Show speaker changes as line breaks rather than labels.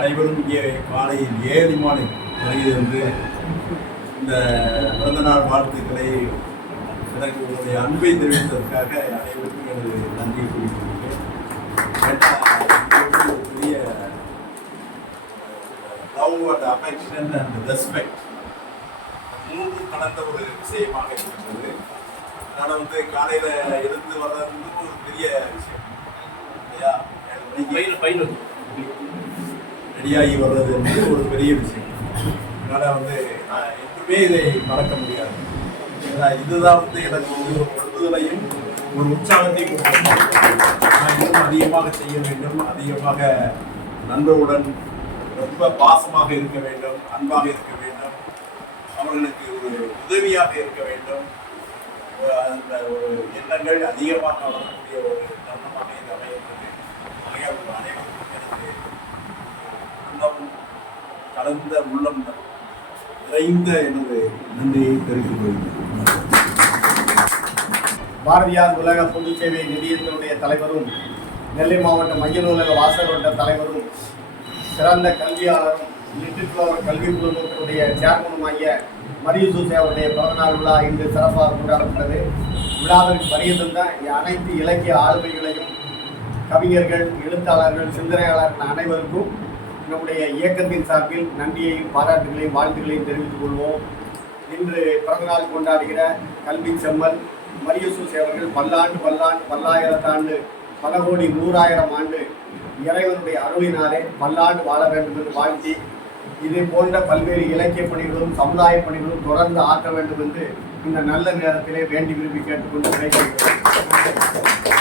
அனைவரும் இங்கே காலையில் ஏழு மாலை வருகிறது இந்த பிறந்த நாள் வாழ்த்துக்களை எனக்கு உங்களுடைய அன்பை தெரிவித்ததற்காக அனைவருக்கும் எனது நன்றியை தெரிவித்துள்ளேன் ஏன்னா, ஒரு பெரிய love and affection and respect மூன்று கலந்த ஒரு விஷயமாக இருக்கின்றது. நான் வந்து காலையில் எழுந்து வர்றது ஒரு பெரிய விஷயம். இல்லையா? எனக்கு மணிக்கு
பையன் பையன்
ரெடியாகி வர்றது என்பது ஒரு பெரிய விஷயம். அதனால் வந்து நான் எப்பவுமே இதை மறக்க முடியாது. ஏன்னா இதுதான் வந்து எனக்கு வந்து ஒரு படுத்துதலையும் ஒரு உற்சாகத்தையும் நான் இன்னும் அதிகமாக செய்ய வேண்டும் அதிகமாக நண்பருடன் ரொம்ப பாசமாக இருக்க வேண்டும் அன்பாக இருக்க வேண்டும். அவர்களுக்கு ஒரு உதவியாக இருக்க வேண்டும். அந்த ஒரு எண்ணங்கள் அதிகமாக வளரக்கூடிய ஒரு தருணமாக இது அமைகிறது ஆகையால் உங்கள் அனைவருக்கும் எனக்கு உள்ளம் கலந்த உள்ளம் நிறைந்த எனது நன்றியை தெரிவித்துக் கொள்கிறேன்.
பாரதியார் உலக பொது சேவை நிதியத்தினுடைய தலைவரும் நெல்லை மாவட்ட மைய நூலக வாசல் வட்ட தலைவரும் சிறந்த கல்வியாளரும் லிட்டில் ஃப்ளவர் கல்வி குழுமத்தினுடைய சேர்மனுமாகிய மரியசூசே அவருடைய பிறந்தநாள் விழா இன்று சிறப்பாக கொண்டாடப்பட்டது. விழாவிற்கு வருகை தந்த அனைத்து இலக்கிய ஆளுமைகளையும் கவிஞர்கள் எழுத்தாளர்கள் சிந்தனையாளர்கள் அனைவருக்கும் நம்முடைய இயக்கத்தின் சார்பில் நன்றியையும் பாராட்டுகளையும் வாழ்த்துக்களையும் தெரிவித்துக் கொள்வோம். இன்று பிறந்தநாள் கொண்டாடுகிற கல்வி செம்மல் மரியசூசி அவர்கள் பல்லாண்டு பல்லாண்டு பல்லாயிரத்தாண்டு பல கோடி நூறாயிரம் ஆண்டு இறைவனுடைய அருளினாலே பல்லாண்டு வாழ வேண்டும் என்று வாழ்த்தி இதே போன்ற பல்வேறு இலக்கிய பணிகளும் சமுதாய பணிகளும் தொடர்ந்து ஆற்ற வேண்டும் என்று இந்த நல்ல நேரத்திலே வேண்டி விரும்பி கேட்டுக்கொண்டு விடைபெறுகிறேன்.